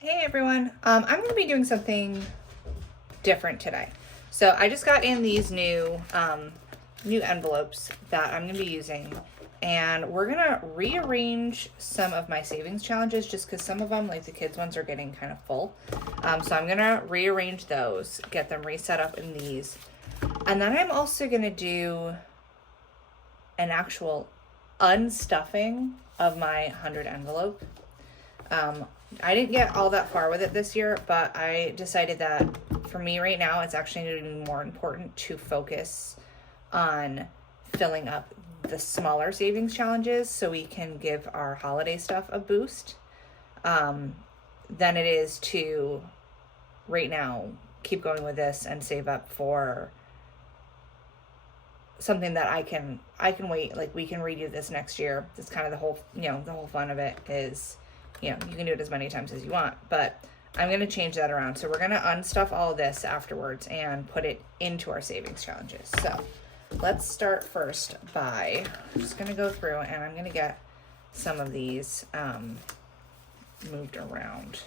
Hey everyone, I'm going to be doing something different today. So I just got in these new envelopes that I'm going to be using, and we're going to rearrange some of my savings challenges just because some of them, like the kids ones, are getting kind of full. So I'm going to rearrange those, get them reset up in these, and then I'm also going to do an actual unstuffing of my 100 envelope. I didn't get all that far with it this year, but I decided that for me right now, it's actually going to be more important to focus on filling up the smaller savings challenges so we can give our holiday stuff a boost than it is to right now keep going with this and save up for something that I can wait. Like, we can redo this next year. That's kind of the whole, the whole fun of it is, you can do it as many times as you want, but I'm going to change that around. So we're going to unstuff all of this afterwards and put it into our savings challenges. So let's start first by, I'm just going to go through and I'm going to get some of these moved around.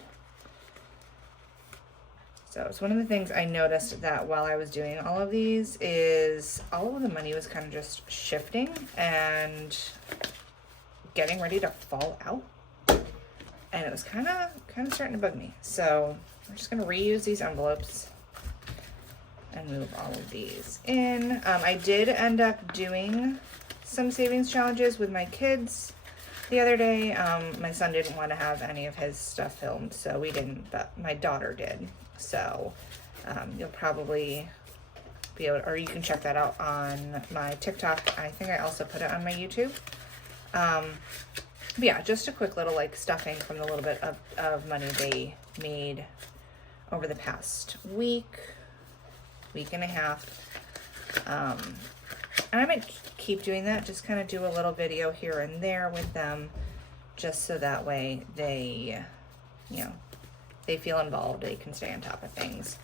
So it's one of the things I noticed that while I was doing all of these is all of the money was kind of just shifting and getting ready to fall out. And it was kind of starting to bug me. So I'm just going to reuse these envelopes and move all of these in. I did end up doing some savings challenges with my kids the other day. My son didn't want to have any of his stuff filmed, so we didn't, but my daughter did. So you'll probably be able, or you can check that out on my TikTok. I think I also put it on my YouTube. But yeah, just a quick little like stuffing from the little bit of money they made over the past week and a half. And I might keep doing that, just kind of do a little video here and there with them, just so that way they, they feel involved, they can stay on top of things.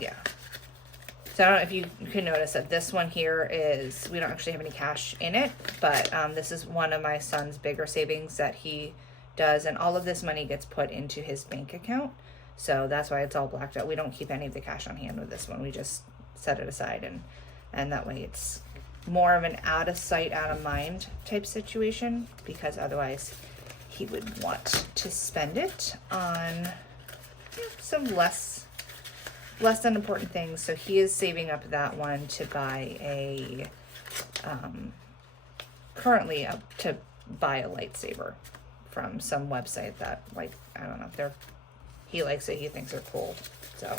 Yeah. So I don't know if you can notice that this one here is, we don't actually have any cash in it, but this is one of my son's bigger savings that he does, and all of this money gets put into his bank account. So that's why it's all blacked out. We don't keep any of the cash on hand with this one. We just set it aside, and that way it's more of an out of sight, out of mind type situation, because otherwise he would want to spend it on some less than important things. So he is saving up that one to buy a currently up to buy a lightsaber from some website that, like, I don't know, he likes it, he thinks they're cool. So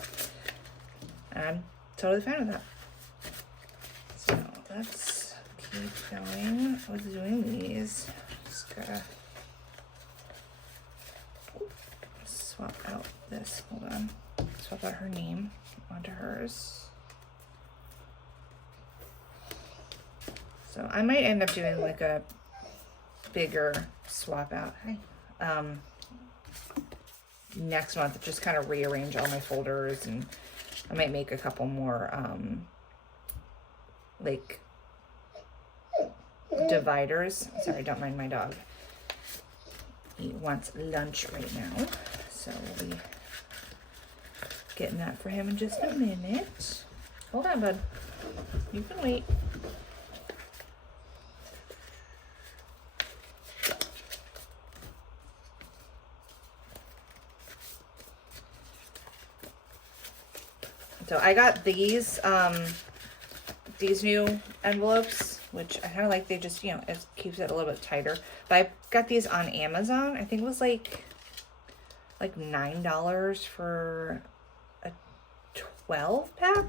I'm totally fine with that. So let's keep going with doing these. Just gotta swap out this, hold on. Swap out her name onto hers. So I might end up doing like a bigger swap out next month, just kind of rearrange all my folders, and I might make a couple more like dividers. Sorry, don't mind my dog. He wants lunch right now, so we'll be getting that for him in just a minute. Hold on, bud. You can wait. So I got these new envelopes, which I kind of like. They just, it keeps it a little bit tighter. But I got these on Amazon. I think it was like $9 for 12 pack,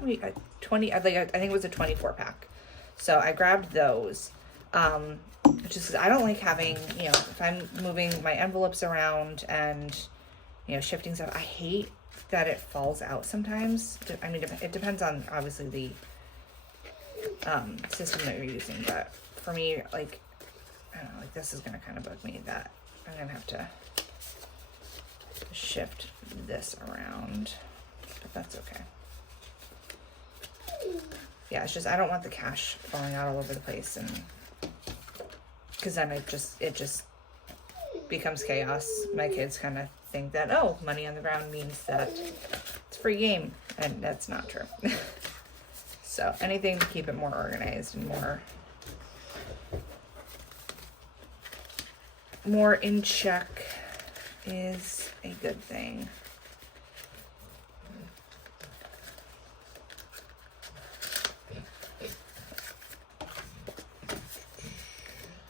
20, I think it was a 24 pack. So I grabbed those, just because I don't like having, if I'm moving my envelopes around and, shifting stuff, I hate that it falls out sometimes. I mean, it depends on obviously the system that you're using, but for me, like, I don't know, like this is going to kind of bug me that I'm going to have to shift this around, but that's okay. Yeah, it's just, I don't want the cash falling out all over the place, and because then it just becomes chaos. My kids kind of think that, oh, money on the ground means that it's free game, and that's not true. So anything to keep it more organized and more in check is a good thing.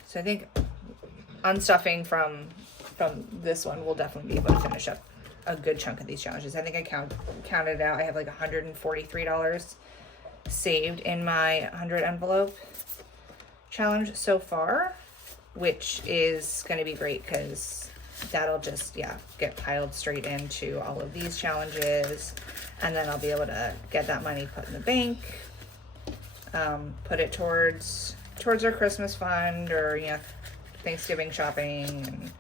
So I think unstuffing from this one will definitely be able to finish up a good chunk of these challenges. I think I counted out. I have like $143 saved in my 100 envelope challenge so far, which is going to be great because that'll just, get piled straight into all of these challenges. And then I'll be able to get that money put in the bank, put it towards our Christmas fund or, Thanksgiving shopping, and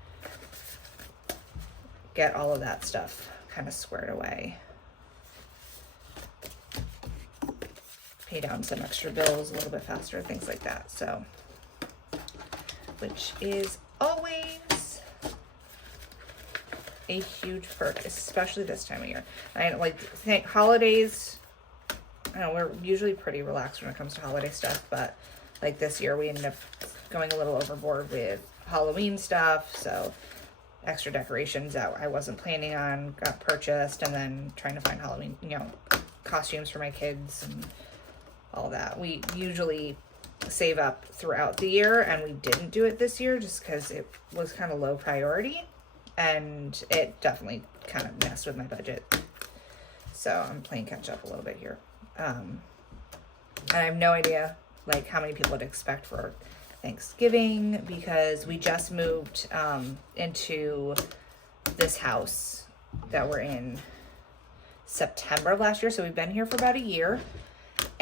get all of that stuff kind of squared away. Pay down some extra bills a little bit faster, things like that. So, which is always a huge perk, especially this time of year. I think holidays, I know we're usually pretty relaxed when it comes to holiday stuff, but like this year we ended up going a little overboard with Halloween stuff, so extra decorations that I wasn't planning on got purchased, and then trying to find Halloween, costumes for my kids and all that. We usually save up throughout the year, and we didn't do it this year just because it was kind of low priority, and it definitely kind of messed with my budget. So I'm playing catch up a little bit here. And I have no idea like how many people would expect for Thanksgiving, because we just moved into this house that we're in September of last year. So we've been here for about a year,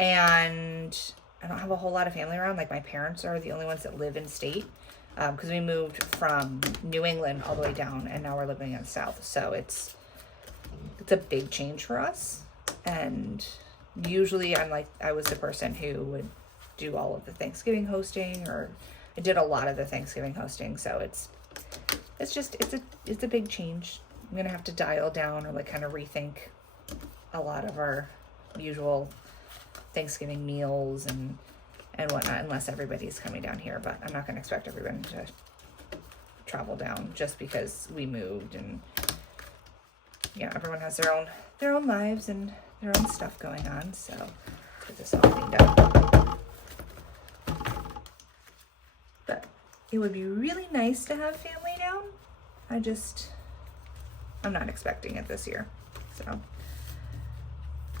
and I don't have a whole lot of family around. Like my parents are the only ones that live in state, because we moved from New England all the way down, and now we're living in the South. So it's a big change for us. And usually I was the person who would do all of the Thanksgiving hosting, or I did a lot of the Thanksgiving hosting. So it's a big change. I'm going to have to dial down or like kind of rethink a lot of our usual Thanksgiving meals and whatnot, unless everybody's coming down here. But I'm not going to expect everyone to travel down just because we moved, and everyone has their own lives and their own stuff going on. So let's get this all cleaned up. But it would be really nice to have family down. I'm not expecting it this year. So,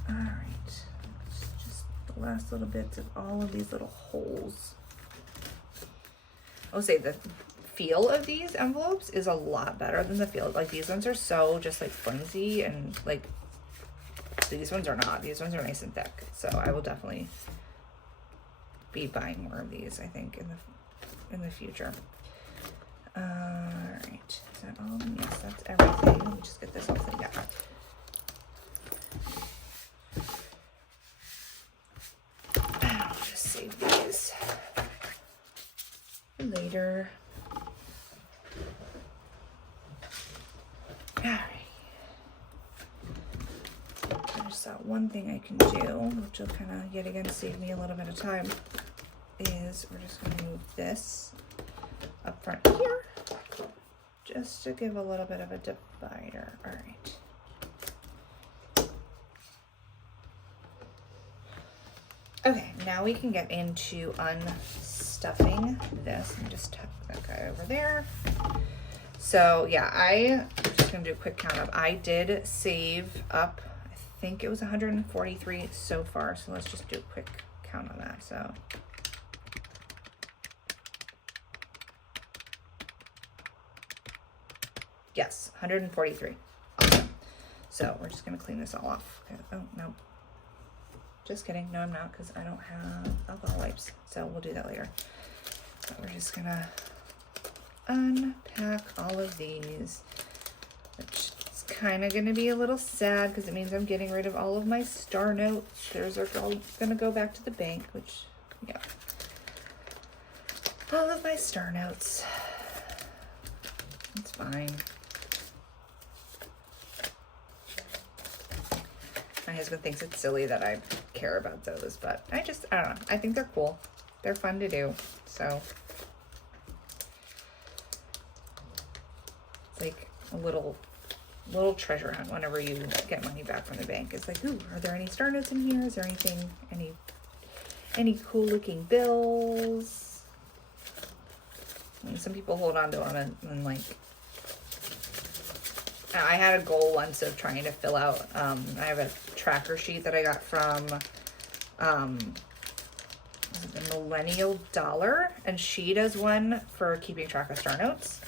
all right. Just the last little bits of all of these little holes. I'll say the feel of these envelopes is a lot better than the feel. Like these ones are so just like flimsy, and like these ones are not. These ones are nice and thick. So I will definitely be buying more of these, I think, in the future. All right. Is that all? Yes, that's everything. Let me just get this all cleaned up. I'll just save these for later. All right. I just thought one thing I can do, which will kind of yet again save me a little bit of time, is we're just going to move this up front here just to give a little bit of a divider. All right. Okay, now we can get into unstuffing this. Let me just tuck that guy over there. So yeah, I'm just gonna do a quick count up. I did save up, I think it was 143 so far. So let's just do a quick count on that. So yes, 143. Awesome. So we're just gonna clean this all off. Okay. Oh no, just kidding. No, I'm not, because I don't have alcohol wipes. So we'll do that later. So we're just gonna unpack all of these, which is kind of gonna be a little sad because it means I'm getting rid of all of my star notes. Those are all gonna go back to the bank, which, yeah. All of my star notes. It's fine. My husband thinks it's silly that I care about those, but I don't know. I think they're cool. They're fun to do. So it's like a little treasure hunt whenever you get money back from the bank. It's like, ooh, are there any star notes in here? Is there anything, any cool looking bills? And some people hold on to them and like, I had a goal once of trying to fill out, I have a tracker sheet that I got from, the Millennial Dollar, and she does one for keeping track of star notes.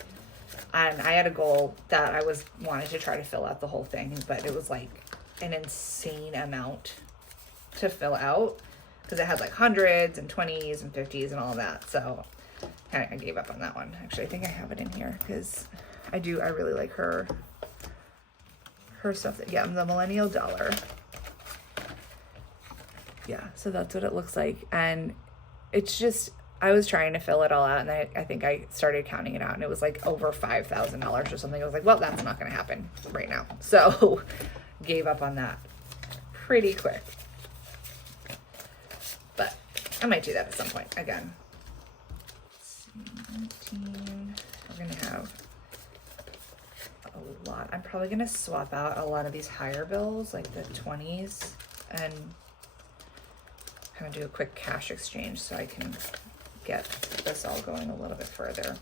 And I had a goal that I wanted to try to fill out the whole thing, but it was like an insane amount to fill out because it had like hundreds and 20s and 50s and all of that. So I gave up on that one. Actually, I think I have it in here because I really like her stuff. Yeah, the Millennial Dollar. Yeah, so that's what it looks like. And it's just, I was trying to fill it all out, and I think I started counting it out, and it was like over $5,000 or something. I was like, well, that's not going to happen right now. So gave up on that pretty quick. But I might do that at some point again. 19. We're going to have a lot. I'm probably going to swap out a lot of these higher bills, like the 20s, and kind of do a quick cash exchange so I can get this all going a little bit further.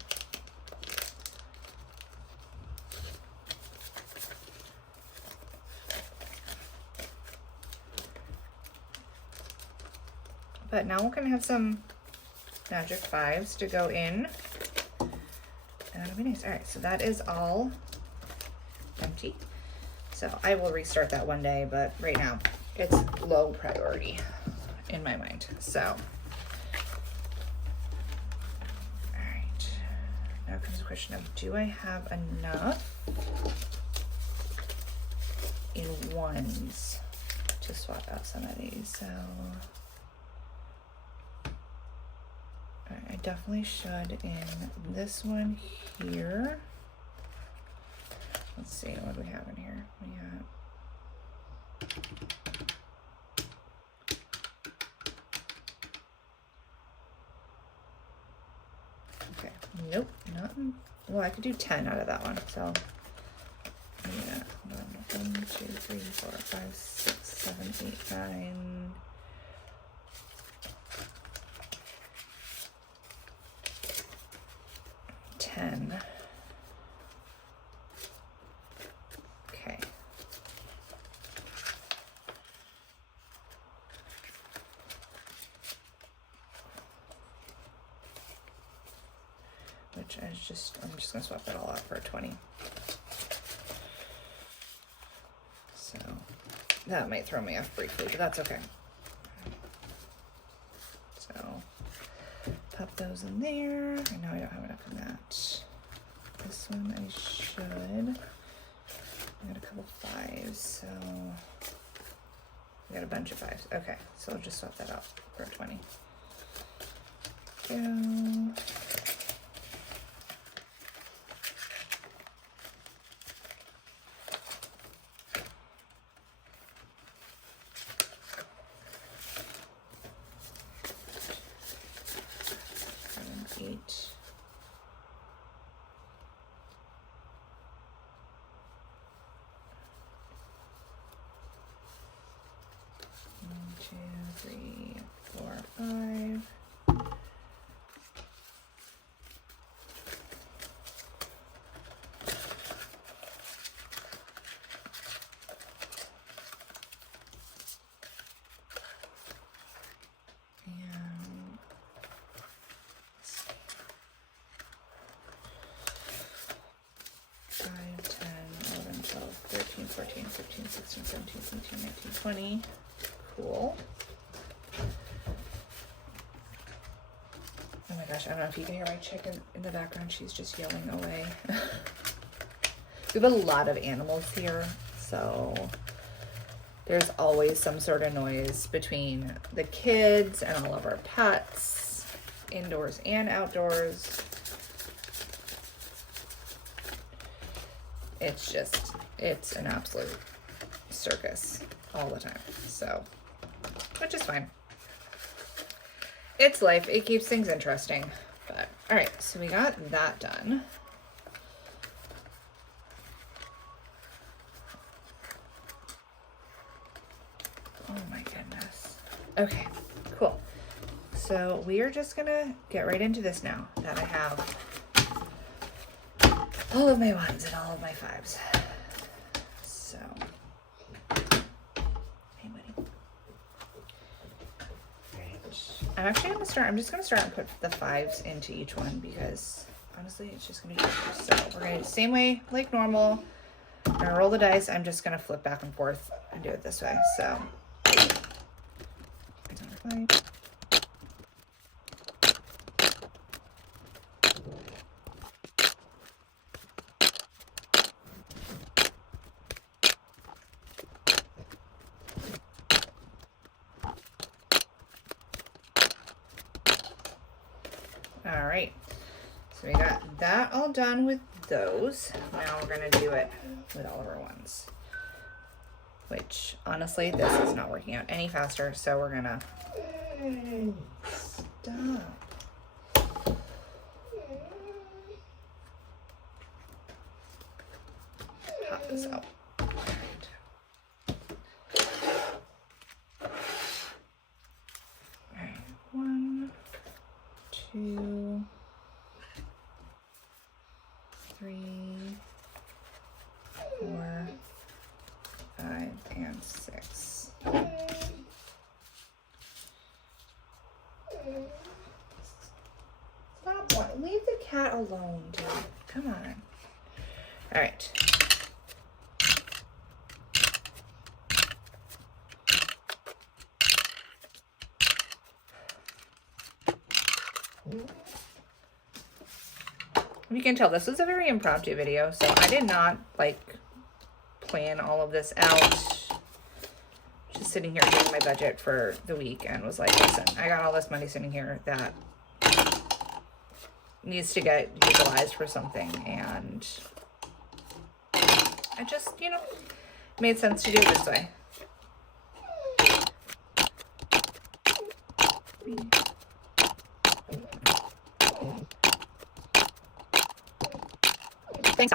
But now we're going to have some magic 5s to go in. And it'll be nice. All right, so that is all empty. So I will restart that one day, but right now it's low priority in my mind. So, all right. Now comes the question of, do I have enough in ones to swap out some of these? So, all right, I definitely should in this one here. Let's see, what do we have in here? We got nope, nothing. Well, I could do 10 out of that one. So, yeah, hold on. 1, 2, 3, 4, 5, 6, 7, 8, 9. 10. Okay. Which I'm just gonna swap that all out for a 20. So that might throw me off briefly, but that's okay. So pop those in there. I know I don't have enough in that. This one I should. I got a couple 5s, so I got a bunch of 5s. Okay, so I'll just swap that out for a 20. Go. $13, $14, $15, $16, $17, $18, $19, $20. Cool. Oh my gosh, I don't know if you can hear my chicken in the background. She's just yelling away. We have a lot of animals here, so there's always some sort of noise between the kids and all of our pets, indoors and outdoors. it's an absolute circus all the time. So, which is fine. It's life. It keeps things interesting. But all right, so we got that done. Oh my goodness. Okay, cool. So we are just gonna get right into this now that I have all of my ones and all of my fives. So, hey buddy. I'm just gonna start and put the fives into each one because honestly, it's just gonna be easier. So we're gonna do the same way like normal. I'm gonna roll the dice. I'm just gonna flip back and forth and do it this way. So, number 5. All right, so we got that all done with those. Now we're gonna do it with all of our ones, which honestly, this is not working out any faster. So we're gonna stop. Pop this out. All right, 1, 2, 3, 4, 5, and 6. Stop! Leave the cat alone, dude. Come on. All right. You can tell this was a very impromptu video, so I did not like plan all of this out. Just sitting here doing my budget for the week and was like, listen, I got all this money sitting here that needs to get utilized for something, and I just, made sense to do it this way. Thanks.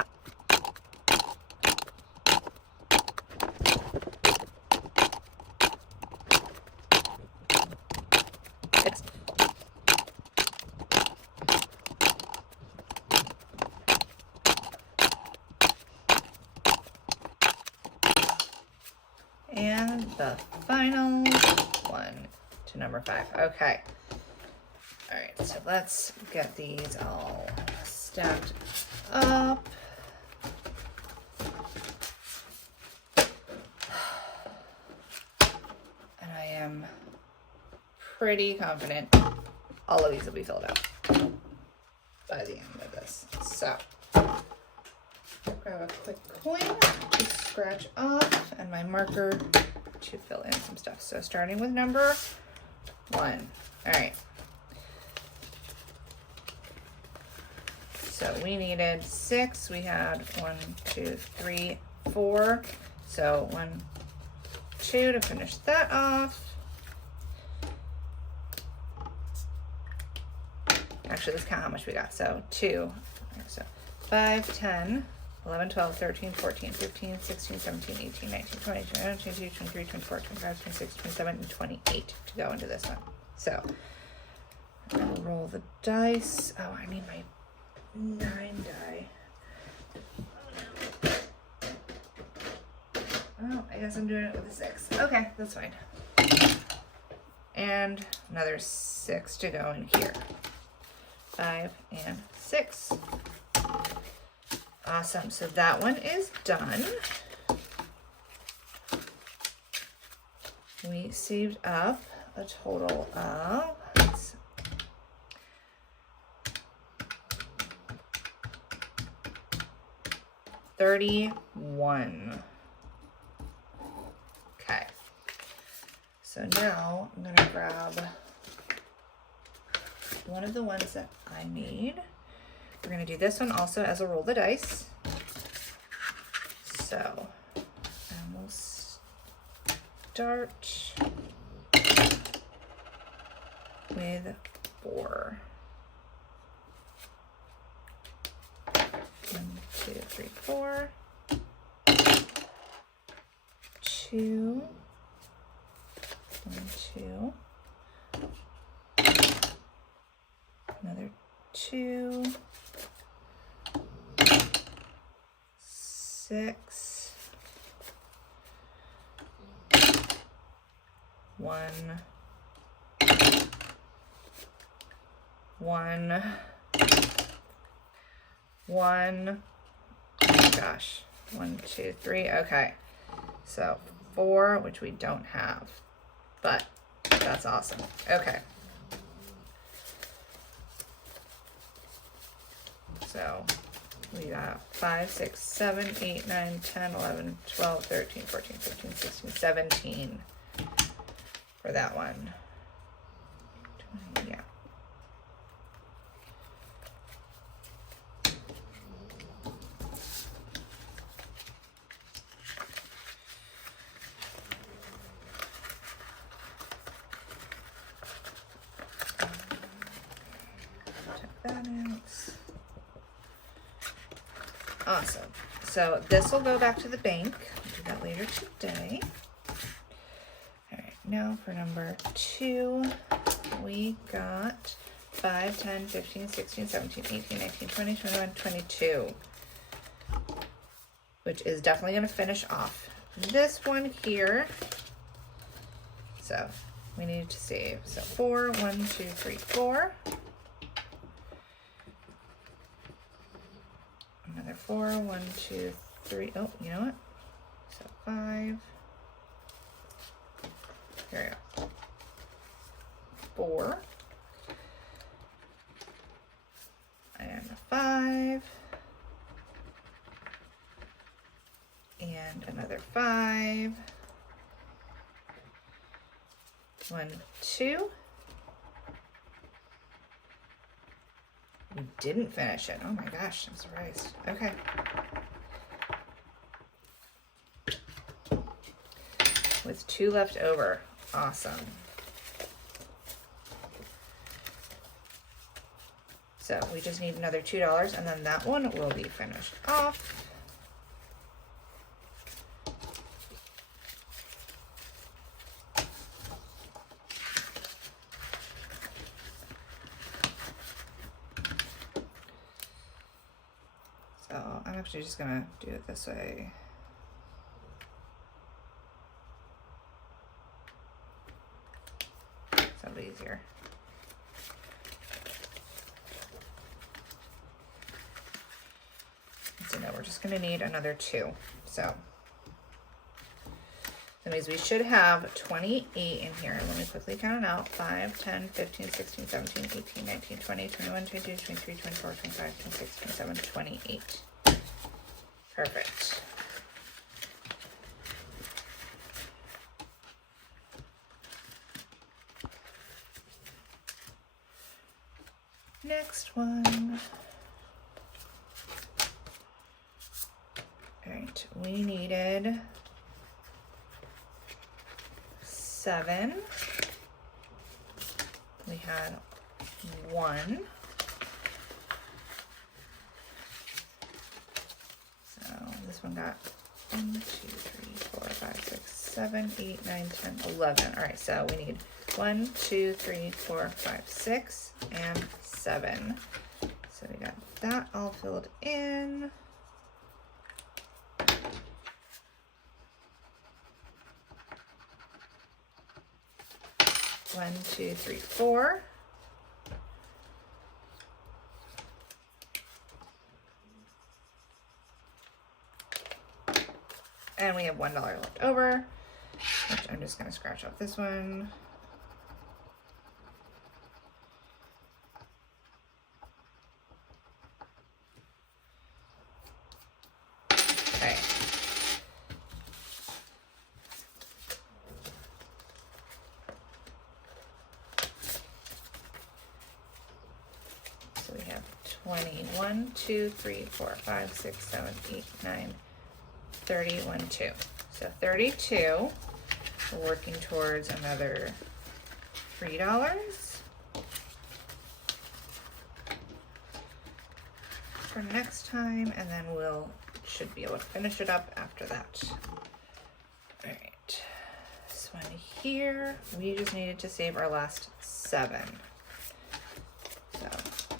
And the final one to number 5. Okay. All right, so let's get these all stacked up. And I am pretty confident all of these will be filled out by the end of this. So, grab a quick coin to scratch off and my marker to fill in some stuff. So starting with number 1. All right. So we needed 6. We had 1, 2, 3, 4. So 1, 2 to finish that off. Actually, let's count how much we got. So 2. So 5, 10, 11, 12, 13, 14, 15, 16, 17, 18, 19, 20, 21, 22, 23, 24, 25, 26, 27, and 28 to go into this one. So I'm going to roll the dice. Oh, I need my 9 die. Oh, I guess I'm doing it with a 6. Okay, that's fine. And another 6 to go in here. 5 and 6. Awesome. So that one is done. We saved up a total of, $31. Okay. So now I'm gonna grab one of the ones that I need. We're gonna do this one also as a roll the dice. So we'll start with 4. 1, 2, 3, 4. 2. 1, 2. Another 2. 6. 1. 1. 1. Oh my gosh. 1, 2, 3. Okay. So 4, which we don't have, but that's awesome. Okay. So we got 5, 6, 7, 8, 9, 10, 11, 12, 13, 14, 15, 16, 17 for that one. 20, yeah. Check that out. Awesome. So this will go back to the bank. We'll do that later today. All right, now for number 2, we got 5, 10, 15, 16, 17, 18, 19, 20, 21, 22, which is definitely going to finish off this one here. So we need to save. So 4, 1, 2, 3, 4. Another 4, 1, 2, 3. Oh, you know what? So 5. Here we go. 4. And 5. And another 5. 1, 2. We didn't finish it. Oh my gosh, I'm surprised. Okay. With 2 left over. Awesome. So we just need another $2 and then that one will be finished off. So I'm actually just gonna do it this way. So it'll be easier. So now we're just gonna need another 2. So that means we should have 28 in here. Let me quickly count it out. 5, 10, 15, 16, 17, 18, 19, 20, 21, 22, 23, 24, 25, 26, 27, 28. Perfect. Next one. All right, we needed 7. We had 1. So this one got 1, 2, 3, 4, 5, 6, 7, 8, 9, 10, 11. All right, so we need 1, 2, 3, 4, 5, 6, and 7. So we got that all filled in. 1, 2, 3, 4. And we have $1 left over, which I'm just going to scratch off this one. Okay. So we have 20, 1, 2, 3, 4, 5, 6, 7, 8, 9, 31, 2. So 32, we're working towards another $3 for next time, and then we'll should be able to finish it up after that. All right, this one here, we just needed to save our last 7. So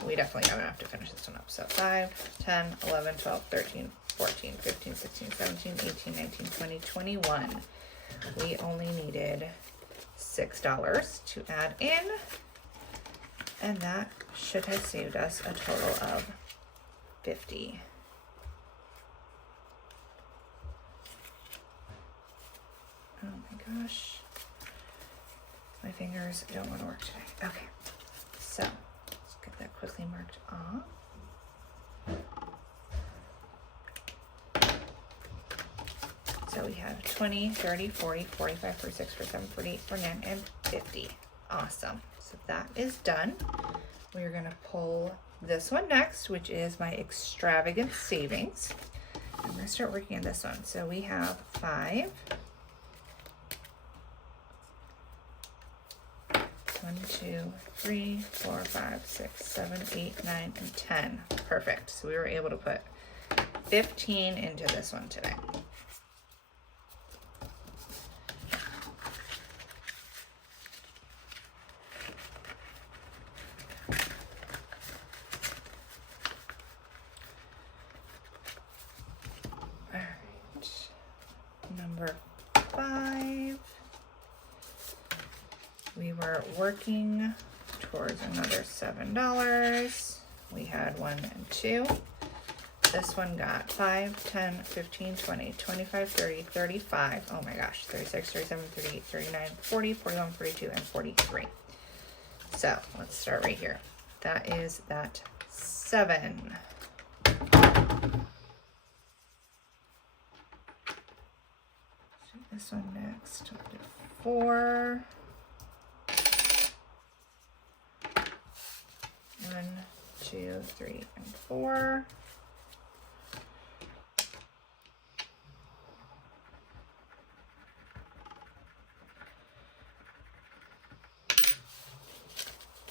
we definitely have enough to finish this one up. So 5, 10, 11, 12, 13, 14, 15, 16, 17, 18, 19, 20, 21. We only needed $6 to add in, and that should have saved us a total of 50. Oh my gosh. My fingers don't want to work today. Okay. So let's get that quickly marked off. So we have 20, 30, 40, 45, 46, 47, 48, 49, and 50. Awesome. So that is done. We're going to pull this one next, which is my extravagant savings. I'm going to start working on this one. So we have 5. 1, 2, 3, 4, 5, 6, 7, 8, 9, and 10. Perfect. So we were able to put 15 into this one today. All right. Number 5. We were working towards another $7. We had 1 and 2. This one got 5, 10, 15, 20, 25, 30, 35. Oh my gosh, 36, 37, 38, 39, 40, 41, 42, and 43. So let's start right here. That is that 7. So this one next. We'll do 4. 1, 2, 3, and 4.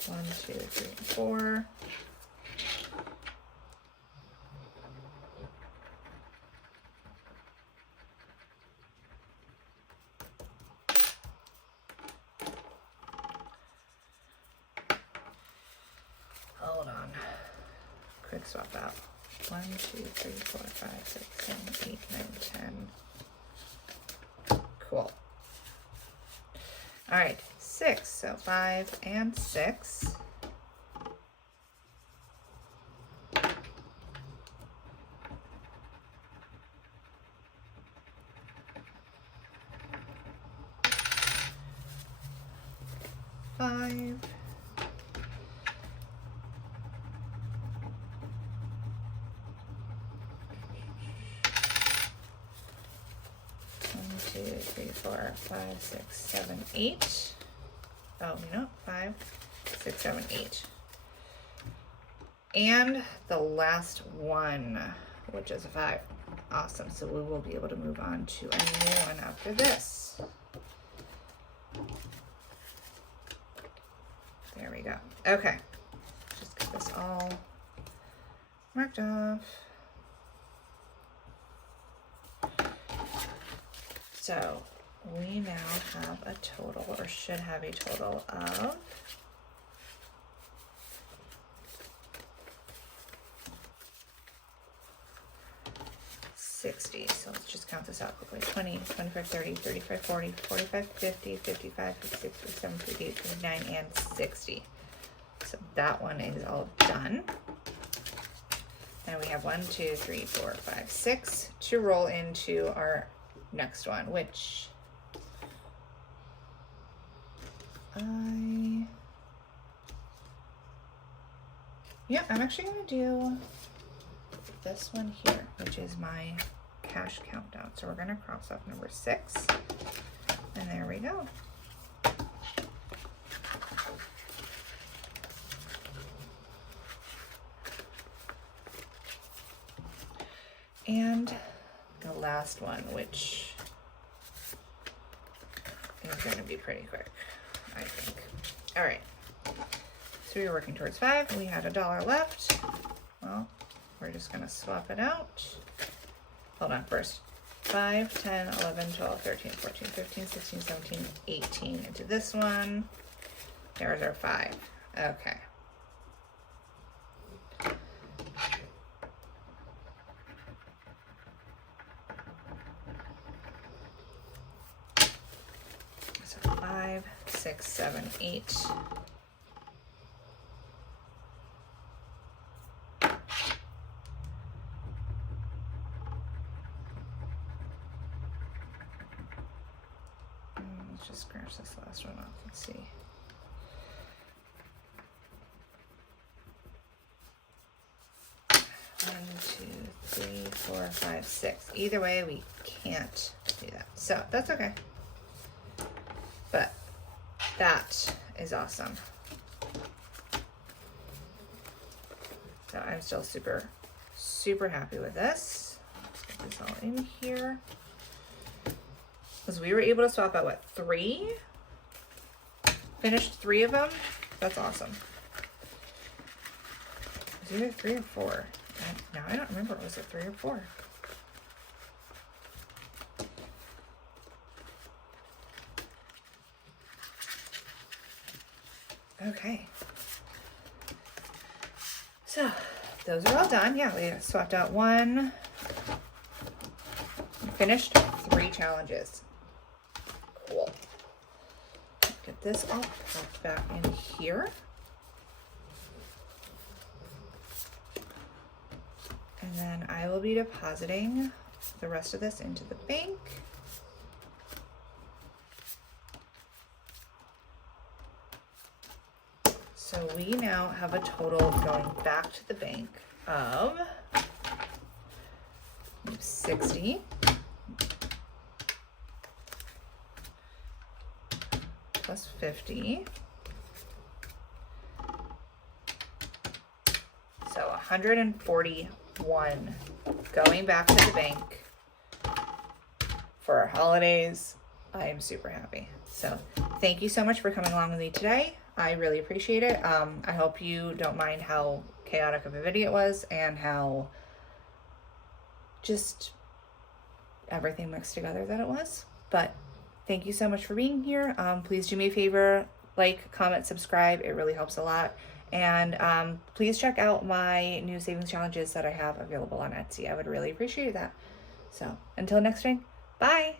One, 2, 3, and 4. Hold on. Quick swap out. 1, 2, 3, 4, 5, 6, 7, 8, 9, 10. Cool. All right, 6. So 5 and 6. Five. 2, 3, 4, 5, 6, 7, 8. Oh, no, 5, 6, 7, 8. And the last one, which is a 5. Awesome. So we will be able to move on to a new one after this. There we go. Okay. Just get this all marked off. So we now have a total, or should have a total of $60. So let's just count this out quickly. 20, 25, 30, 35, 40, 45, 50, 55, 56, 57, 58, 59, and 60. So that one is all done. And we have 1, 2, 3, 4, 5, 6 to roll into our next one, which I'm actually going to do this one here, which is my cash countdown. So we're going to cross off number 6, and there we go. And the last one, which is going to be pretty quick, I think. All right. So we were working towards 5. We had $1 left. Well, we're just going to swap it out. Hold on first. 5, 10, 11, 12, 13, 14, 15, 16, 17, 18 into this one. There's our 5. Okay. So 5, 6, 7, 8. Let's just scratch this last one off. Let's see. One, 2, 3, 4, 5, 6. Either way, we can't do that. So that's okay. But that is awesome. So I'm still super, super happy with this. Let's get this all in here. Because we were able to swap out, what, 3? Finished 3 of them? That's awesome. It was either 3 or 4. Now I don't remember, was it 3 or 4? Okay. So those are all done. Yeah, we swapped out 1. Finished 3 challenges. Cool. Get this all popped back in here. And then I will be depositing the rest of this into the bank. So we now have a total going back to the bank of 60 plus 50. So 141 going back to the bank for our holidays. I am super happy. So thank you so much for coming along with me today. I really appreciate it. I hope you don't mind how chaotic of a video it was and how just everything mixed together that it was. But thank you so much for being here. Please do me a favor, like, comment, subscribe. It really helps a lot. And please check out my new savings challenges that I have available on Etsy. I would really appreciate that. So until next time, bye.